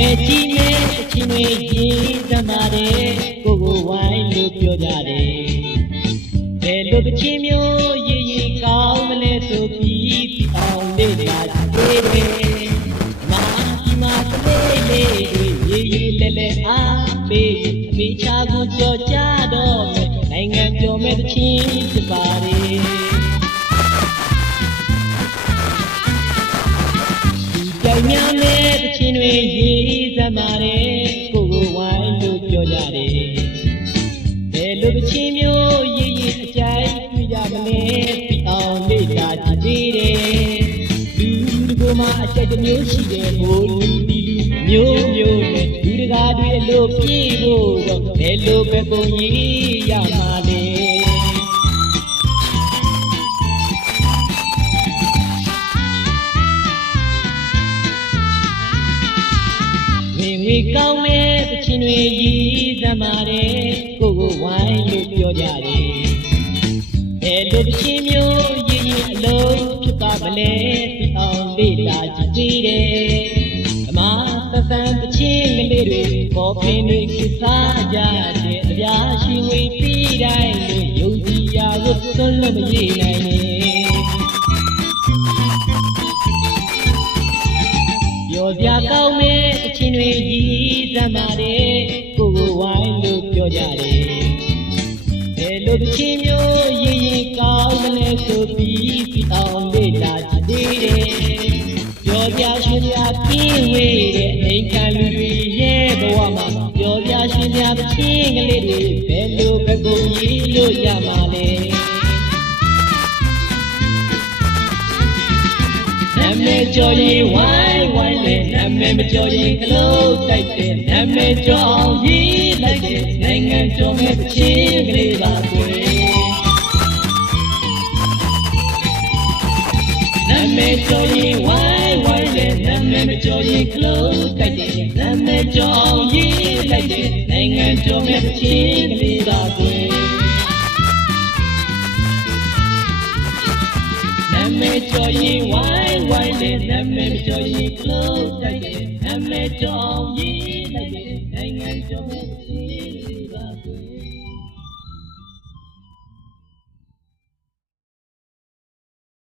မဲ့ကြီးမဲ့အချင်းတွေရေးသမားတယ်ကိုကိုဝိုင်းလို့ပြောကြတယ်ဘယ်လိုတစ်ချင်းမျိုးရေးရေးကောင်းမလဲဆိုပြီးဒီအောင်လေးလာသေးတယ်မာဒီမာကလေးလေးတွေရေးရေးလဲလဲအားပေးအမေချာကိုကြော်ကြတော့မယ်နိုင်ငံကျော်မဲ့တစ်ချင်းဖြစ်ပါတယ်ဒီကြောင်များမဲ့ တခြင်းတွေရေးစမ်းပါတယ်ကိုကိုဝိုင်းလို့ပြောကြတယ်ဘယ်လိုတခြင်းမျိုးရေးရေးအကြိုက်ပြကြမလဲပြအောင်လေးလာကြည့်သေးတယ်လူဒီကိုမှအကြိုက်တစ်မျိုးရှိတယ်ဟိုလူဒီလူမျိုးမျိုးနဲ့လူတကာတွေအလို့ပြေဖို့တော့ဘယ်လိုပဲပုံရေးရမှာလဲ ဝေဝေကောင်းမဲ့သချင်းတွေရည်သမားတယ်ကိုကိုဝိုင်းလို့ပြောကြတယ်ဘယ်လိုသချင်းမျိုးရည်ရည်အလုံးဖြစ်ပါမလဲဒီအောင်လေးလာကြည့်သေးတယ်အမသဆန်းသချင်းကလေးတွေပေါ်ပင်တွေကိစားကြတဲ့အပြားရှိဝေပြီးတိုင်းလို့ယုံကြည်ရာကိုသွန်းလို့မရနိုင်နဲ့ပျော်ပြကောင်းမဲ့အချင်းတွေကြီးသ မ်းပါတယ်ကိုကိုဝိုင်းလို့ပြောကြတယ်ဘယ်လိုတစ်ချင်းမျိုးရည်ရည်ကောင်းမလဲဆိုပြီးပြီးအောင်လေးလာကြည့်သေးတယ်ပျော်ပြရွှင်ပြပြင်းဝေးတဲ့အိမ်ခံလူတွေရဲ့ဘဝမှာပျော်ပြရွှင်ပြပြင်းကလေးတွေဘယ်လိုပဲကိုကြီးလို့ရမှာလဲ မည်ကျော်ရင်ဝိုင်းဝိုင်းလေနာမည်မကျော်ရင်ကလို့တိုက်တယ်နာမည်ကျော်အောင်ရေးလိုက်တယ်နိုင်ငံကျော်မဲ့တစ်ချင်းကလေးပါကွယ်နာမည်ကျော်ရင်ဝိုင်းဝိုင်းလေနာမည်မကျော်ရင်ကလို့တိုက်တယ်နာမည်ကျော်အောင်ရေးလိုက်တယ်နိုင်ငံကျော်မဲ့တစ်ချင်းကလေးပါကွယ်နာမည်ကျော်ရင်ဝိုင်း ဝိုင်းလေနာမည်ကျော်ရင် close တိုက်